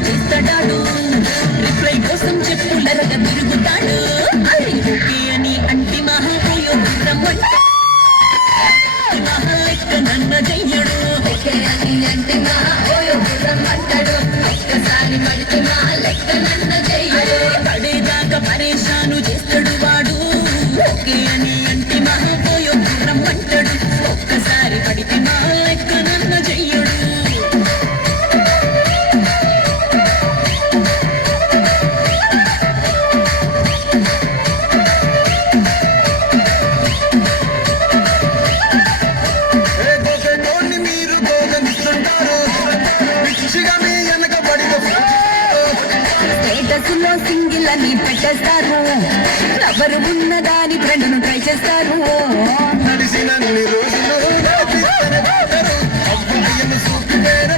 Message చేస్తాడు, reply కోసం చెప్పులరగా తిరుగుతాడు. అరే ఓకే అని అంటి మహాపోయో రమ్మంటే మహా లెక్క నన్న చెయ్యడు. ఓకే అని అంటి మహాపోయో రమ్మంటాడు, ఒక్కసారి పడితే మా లెక్క నన్న చెయ్యడు. పడేదాకా పరేషాను చేస్తాడు వాడు. ఓకే అని అంటి మహాపోయో రమ్మంటాడు, ఒక్కసారి పడితే మా లెక్క నన్న చెయ్యడు. స్టేటస్లో సింగిల్ అని పెట్టేస్తారు, ఎవరు ఉన్నదాని ఫ్రెండ్ను ట్రై చేస్తారు. నడిచినన్ని రోజులు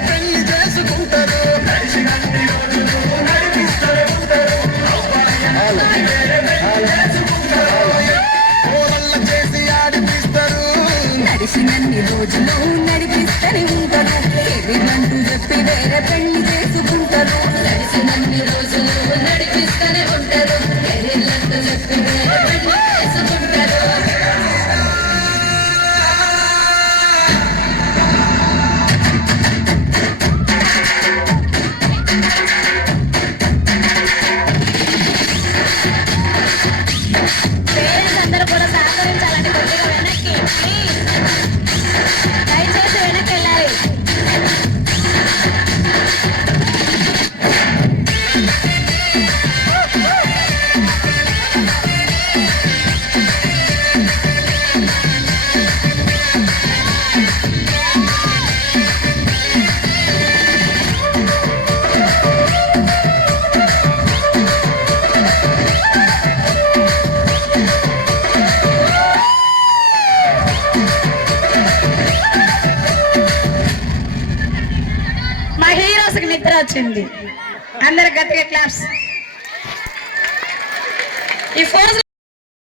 పెళ్లి చేసుకుంటారు. చేసి ఆడిపిస్తారు, నడిచినన్ని రోజులు నడిపిస్తూనే ఉంటారు. కెరీర్లంటూ చెప్పి వేరే పెళ్లి చేసుకుంటారు. నడిచినన్ని రోజులు నడిపిస్తూనే ఉంటారు, కెరీర్లంటూ చెప్పి వేరే పెళ్లి చేసుకుంటారు. పేరెంట్స్ అందరూ కూడా సహకరించాలంటే కొద్దిగా వెనక్కి దయచేసి వెనక్కి వెళ్ళాలి. మా హీరోస్కి నిద్ర వచ్చింది, అందరు గట్టిగా క్లాప్స్. ఈ ఫోజ్